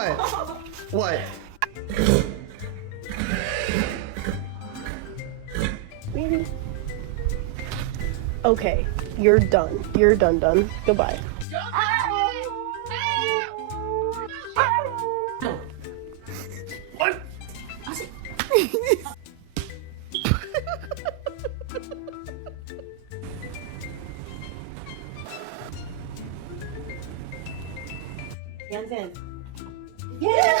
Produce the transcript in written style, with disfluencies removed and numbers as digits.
What? What? Okay, you're done. You're done. Goodbye. What? Yan. Yay!